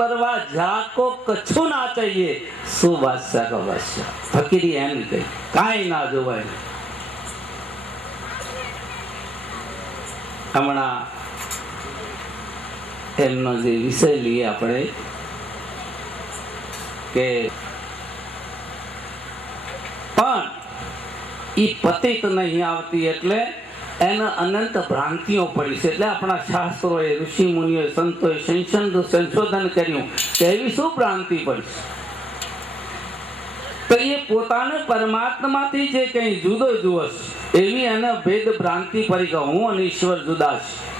परवा जाको कछु ना चाहिए सुबादशाह का बादशाह फकीरी एम कही काई ना जोवाय हमणा एमनो जे विषय लिए આપણે કે પણ ઈ પતિત નહીં આવતી એટલે એને અનંત ભ્રાંતિઓ પડી છે એટલે આપણા શાસ્ત્રોએ ઋષિ મુનિઓએ સંતોએ સંશોધન કર્યું કે એવી શું ભ્રાંતિ પડી તો એ પોતાને પરમાત્માથી જે કંઈ જુદો જુઓ એવી એને ભેદ ભ્રાંતિ પડી કે હું અને ઈશ્વર જુદા છે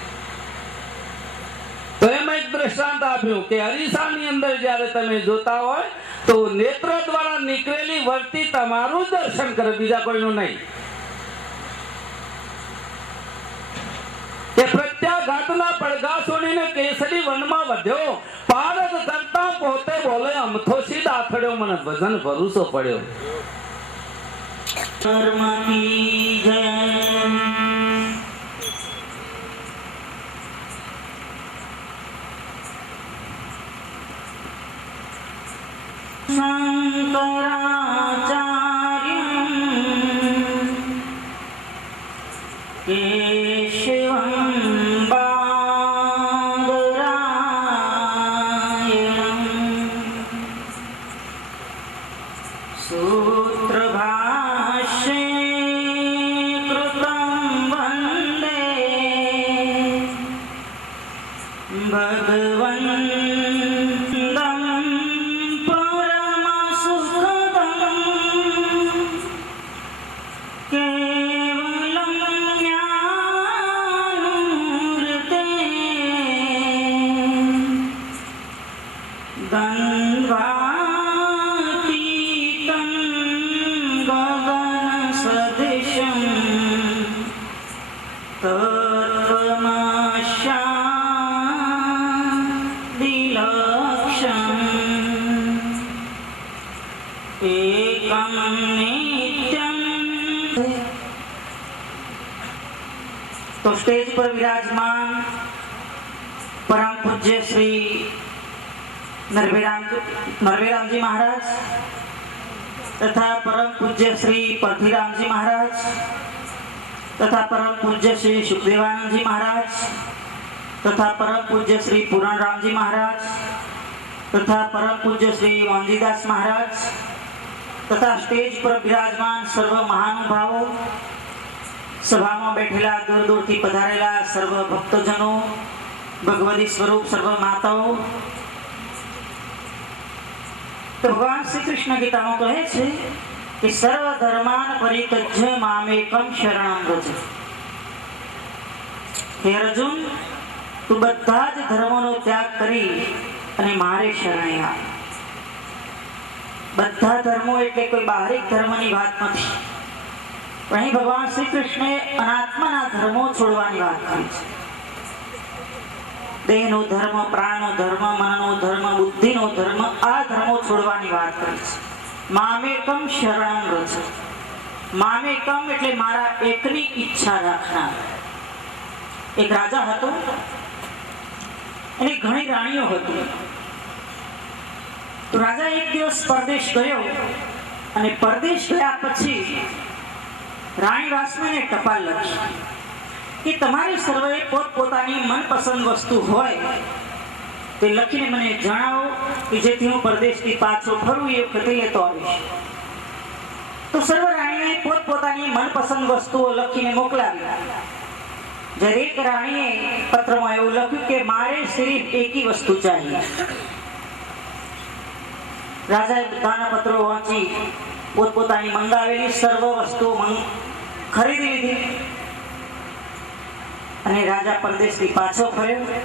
તો એમાં એક દ્રષ્ટાંત આપ્યું કે અરીસાની અંદર જ્યારે તમે જોતા હોય તો નેત્ર દ્વારા નીકળેલી વર્તી તમારું દર્શન કરે બીજા કોઈનું નહીં કે પ્રત્યાઘાતના પડઘા છોડીને કેસરી વનમાં વધ્યો પારદ કરતા પોતે બોલે અમથો સીધ આથડ્યો મને ભજન ભરોસો પડ્યો કર્મ કી જય शंकराचार्यं केशवं बादरायणं सूत्रभाष्ये कृतं वन्दे भगवन्तं तो स्टेज पर विराजमान परम पूज्य श्री नरवेराम जी महाराज तथा परम पूज्य श्री परथिराम जी महाराज तथा परम पूज्य श्री सुखदेवानंद जी महाराज तथा परम पूज्य श्री पूरणराम जी महाराज तथा परम पूज्य श्री मोहनजीदास महाराज तथा स्टेज पर विराजमान सर्व महानुभावों सभा में बैठेला दूर दूर थी पधारेला सर्व भक्तजनों भगवती स्वरूप सर्व माताओं तो भगवान श्री कृष्ण गीता में कहे छे कि सर्व धर्मान परित्यज्य मामेकम शरणं व्रज। हे अर्जुन तू બધા જ ધર્મોનો ત્યાગ કરી અને મારે શરણે આ બધા ધર્મો એટલે કોઈ બાહરિક ધર્મની વાત નથી અહીં ભગવાન શ્રી કૃષ્ણે અનાત્માના ધર્મો છોડવાની વાત કરી છે દેહનો ધર્મ પ્રાણનો ધર્મ મનનો ધર્મ બુદ્ધિનો ધર્મ આ ધર્મો છોડવાની વાત કરી છે મામેકમ શરણં વ્રજ મામેકમ એટલે મારા એકની ઈચ્છા રાખનાર એક રાજા હતો અને ઘણી રાણીઓ હતી તો રાજા એક દિવસ પરદેશ ગયો અને પરદેશ ગયા પછી રાણી વાસણીને ટપાલ લખી કે તમારે સર્વે પોતપોતાની મનપસંદ વસ્તુ હોય તે લખીને મને જણાવો કે જેથી હું પરદેશથી પાછો ફરું એ વખતે લેતો આવીશ તો સર્વ રાણીએ પોતપોતાની મનપસંદ વસ્તુઓ લખીને મોકલાવી જ્યારે એક રાણીએ પત્રમાં એવું લખ્યું કે મારે સિર્ફ એક ही વસ્તુ चाहिए રાજાએ બધાના પત્રો વાંચી પોતપોતાની મંગાવેલી સર્વ વસ્તુઓ ખરીદી લીધી અને રાજા પરદેશથી પાછો ફર્યો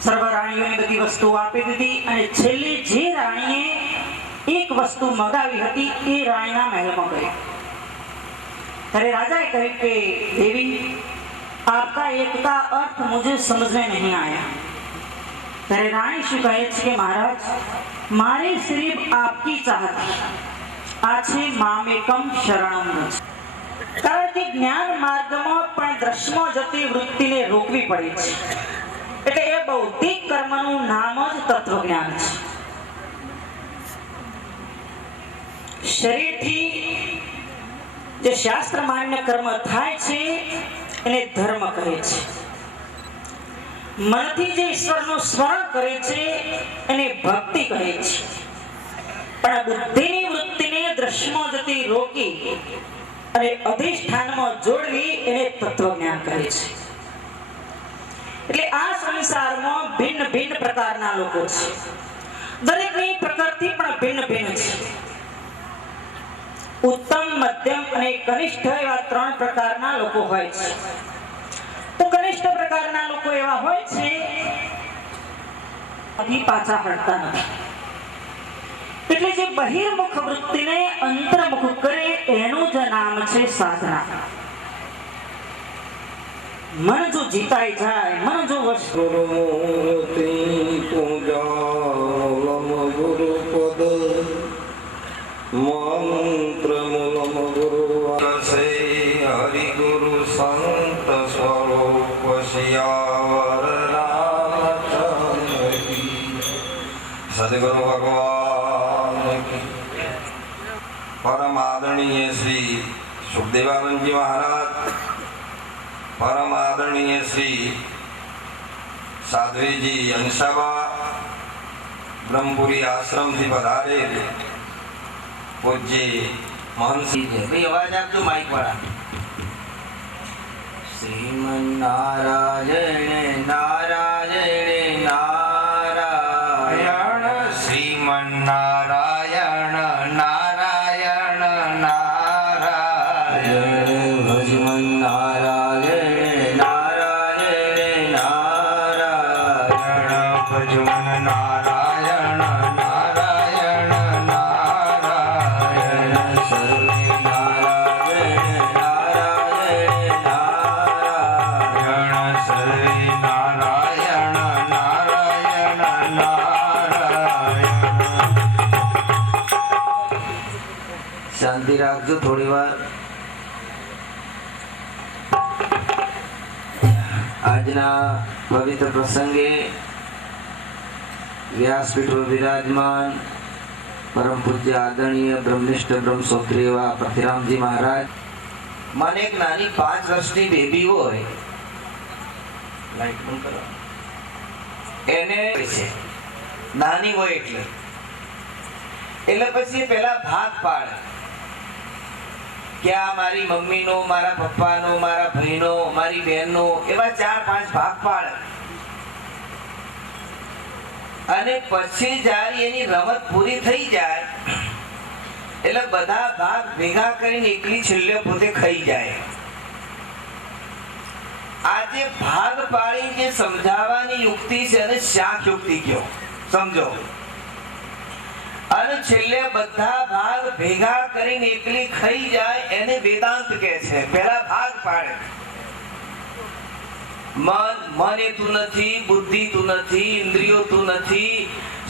સર્વ રાણીઓને બધી વસ્તુઓ આપી દીધી અને છેલ્લે જે રાણીએ એક વસ્તુ મંગાવી હતી એ રાણીના મહેલમાં ગઈ ત્યારે રાજાએ કહ્યું કે દેવી आपका एक का अर्थ मुझे समझ में नहीं आया ત્યારે રાણી શું કહે છે કે મહારાજ મારે સિર્ફ આપકી ચાહત આ છે મામેકમ શરણમ વ્રજ કારણ કે જ્ઞાન માર્ગમાં પણ દ્રશ્યમાં જતી વૃત્તિને રોકવી પડે છે એટલે એ બૌદ્ધિક કર્મનું નામ જ તત્વજ્ઞાન છે. શરીરથી જે શાસ્ત્ર માન્ય કર્મ થાય છે એને ધર્મ કહે છે. મનથી જે ઈશ્વરનું સ્મરણ કરે છે એને ભક્તિ કહે છે. પણ બુદ્ધિની વૃત્તિને દ્રશ્યમાં જતી રોકી અને અધિષ્ઠાનમાં જોડવી એને તત્વજ્ઞાન કહે છે. એટલે આ સંસારમાં ભિન્ન ભિન્ન પ્રકારના લોકો છે. દરેકની પ્રકૃતિ પણ ભિન્ન ભિન્ન છે. ઉત્તમ, મધ્યમ અને કનિષ્ઠ એવા 3 પ્રકારના લોકો હોય છે. તો કનિષ્ઠ પ્રકારના લોકો એવા હોય છે અભી પાછા હટતા નથી. એટલે જે બહિર્મુખ વૃત્તિને અંતર્મુખ કરે એનું જ નામ છે સાધના. મન જો જીતાઈ જાય, મન જો વશ ગુરુમૂર્તિ પૂજાલમ ગુરુપદ મંત્ર મૂલમ ગુરુ શ્રી હરિ ગુરુ સંત સ્વરૂપ શિયાવર રામચંદ્ર કી સદગુરુ ભગવાન કી. પરમ આદરણીય શ્રી સુખદેવાનંદજી મહારાજ, પરમ આદરણીય શ્રી સાધ્વીજી અંશાબા બ્રહ્મપુરી આશ્રમથી પધારેલ પૂજ્ય મહંતજી, અવાજ આપજો માઈક વાળા. શ્રીમન્નારાયણ નારાયણ નારાયણ, શ્રીમન્નારાયણ નારાયણ નારાયણ, ભજમન્નારાયણ નારાયણ નારાયણ, ભજમન્નારાયણ નારાયણ નારાયણ, સર્વે નારાયણ નારાયણ નારાયણ, સર્વે નારાયણ નારાયણ નારાયણ. શાંતિ રાખજો થોડી વાર. આજના પવિત્ર પ્રસંગે વ્યાસપીઠ પર વિરાજમાન પરમ પૂજ્ય આદરણીય બ્રહ્મનિષ્ઠ બ્રહ્મસોત્રી એવા પ્રતિરામજી મહારાજ. મને એક નાની 5 વર્ષની બેબી હોય, લાઈટ બંધ કરો, એને નાની હોય એટલે પછી પેલા ભાગ પાડે કે આ મારી મમ્મીનો, મારા પપ્પાનો, મારા ભાઈનો, મારી બહેનનો, એવા 4-5 ભાગ પાડે. અને પછી જ્યારે એની રમત પૂરી થઈ જાય એટલે બધા ભાગ ભેગા કરીને એકલી છેલ્લે પોતે ખાઈ જાય. આજે ભાગ પાડી જે સમજાવવાની યુક્તિ છે અને શાક યુક્તિ કયો સમજો. અને છેલ્લે બધા ભાગ ભેગા કરીને એકલી ખાઈ જાય એને વેદાંત કહે છે. પહેલા ભાગ પાડે. મન એ તું નથી, બુદ્ધિ તું નથી, ઇન્દ્રિયો તું નથી,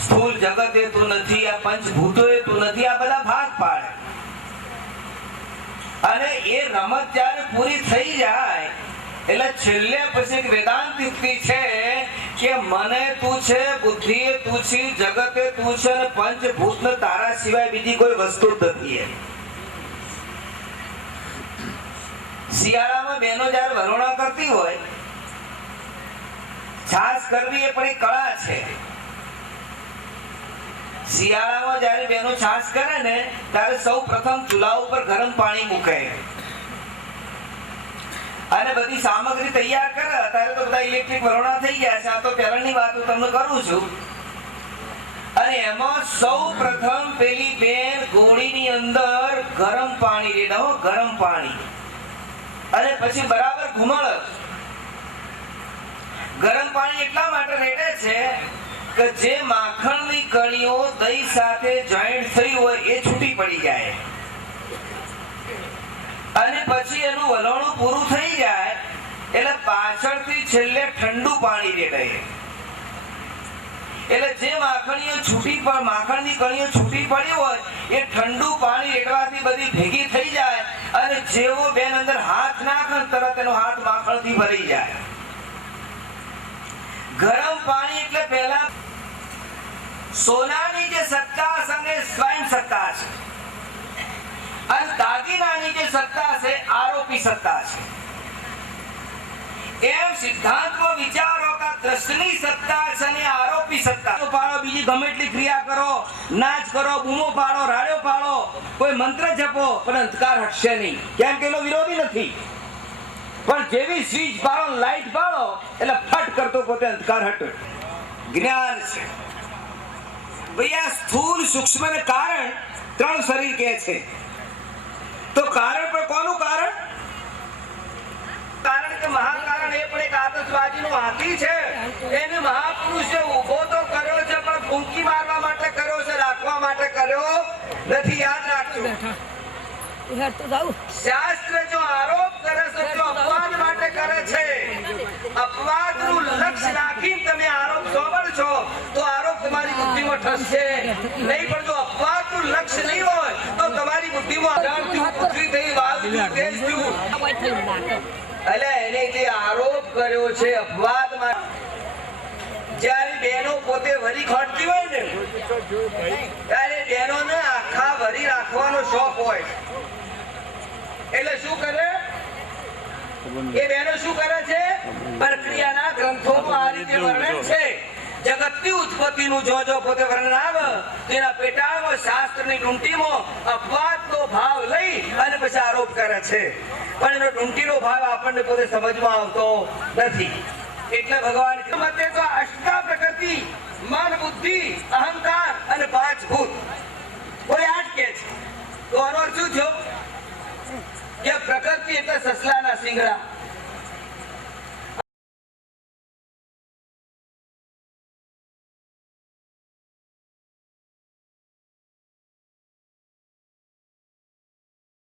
સ્થૂળ જગત એ તું નથી, આ પંચભૂતો એ તું નથી, આ બધા ભાગ પાડે. અને એ રમત જ્યારે પૂરી થઈ જાય એટલે છેલ્લે પછી એક વેદાંત યુક્તિ છે કે મને તું છે, બુદ્ધિ એ તું છે, જગત એ તું છે અને પંચભૂત ને તારા સિવાય બીજી કોઈ વસ્તુ જ નથી. શિયાળામાં બહેનો જ્યારે વરોણા કરતી હોય, છાશ કરવી એ પણ એક કળા છે. શિયાળામાં જ્યારે બહેનો છાશ કરે ને ત્યારે સૌ પ્રથમ ચૂલા ઉપર ગરમ પાણી મૂકે અને બધી સામગ્રી તૈયાર કરે. અત્યારે તો બધા ઇલેક્ટ્રિક વરોણા થઈ ગયા છે, આ તો પહેલાની વાત હું તમને કરું છું. અને એમાં સૌ પ્રથમ પેલી બેન ગોળીની અંદર ગરમ પાણી રેડો, ગરમ પાણી, અને પછી બરાબર ઘુમાડે. ગરમ પાણી એટલા માટે રેડે છે કે જે માખણની કણીઓ દહીં સાથે જોઈન્ટ થઈ હોય એ છૂટી પડી જાય. અને પછી એનું વલણું પૂરું થઈ જાય એટલે પાછળથી છેલ્લે ઠંડુ પાણી રેડાય. એટલે જે માખણની કણીઓ છૂટી પડી હોય એ ઠંડુ પાણી રેડવાથી બધી ભેગી થઈ જાય. અને જેવો બેન અંદર હાથ નાખે તરત એનો હાથ માખણથી ભરી જાય. ગરમ પાણી એટલે પહેલા સોનાની જે સત્તા છે અને સ્વયં સત્તા છે, અને દાગીનાની જે સત્તા છે આરોપી સત્તા છે. એમ સિદ્ધાંતમાં વિચારો કે દ્રષ્ટિની સત્તા છે અને આરોપી સત્તા. પાડો, બીજી ગમે એટલી ક્રિયા કરો, નાચ કરો, બૂમો પાડો, રાડ્યો પાડો, કોઈ મંત્ર જપો, પણ અંધકાર હટશે નહીં. કેમ કે એનો વિરોધી નથી. પણ જેવી સ્વિચ પાડો, લાઈટ પાડો એટલે ફટ કરતો પોતે અંધકાર હટે. જ્ઞાન છે ભાઈ. આ સ્થૂળ, સૂક્ષ્મ ને કારણ ત્રણ શરીર કે છે. તો કારણ પર કોનું કારણ? કારણ કે મહાકારણ એ પણ એક આતશબાજીનો હાથી છે. એને મહાપુરુષે ઉભો તો કર્યો છે, પણ ફૂંકી મારવા માટે કર્યો છે, રાખવા માટે કર્યો નથી. યાદ રાખજો. શાસ્ત્ર જો આરોપ કરે છે તો અપવાદ માટે કરે છે. અપવાદનું લક્ષ્ય રાખીને તમે આરોપ સોંપો છો તો આરોપ તમારી બુદ્ધિમાં ઠસશે નહીં. પણ જો અપવાદનું લક્ષ્ય નહીં હોય તો તમારી બુદ્ધિમાં અજાણ થયું, પુત્રી થઈ, વાલ થયું, તેજ થયું. એટલે એને જે આરોપ કર્યો છે અપવાદમાં, જ્યારે બહેનો પોતે વરી ખોટતી હોય ને ત્યારે બહેનોને આખા વરી રાખવાનો શોખ હોય. એટલે શું કરે એ બહેનો? શું કરે છે? પ્રક્રિયાના ગ્રંથોમાં આ રીતે વર્ણન છે. જગતની ઉત્પત્તિનું જો પોતે વર્ણન આવે તેના પેટાળમાં શાસ્ત્રની ટૂંટીમાં અપવાદનો ભાવ લઈ અને પછી આરોપ કરે છે. પણ એનો ટૂંટીનો ભાવ આપણને પોતે સમજમાં આવતો નથી. એટલે ભગવાન મતે તો અષ્ટા પ્રકૃતિ, મન, બુદ્ધિ, અહંકાર અને પાંચ ભૂત. કોઈ આઠ કે છે. તો આનો અર્થ શું થયો? કે પ્રકૃતિ એટલે સસલાના શિંગડા,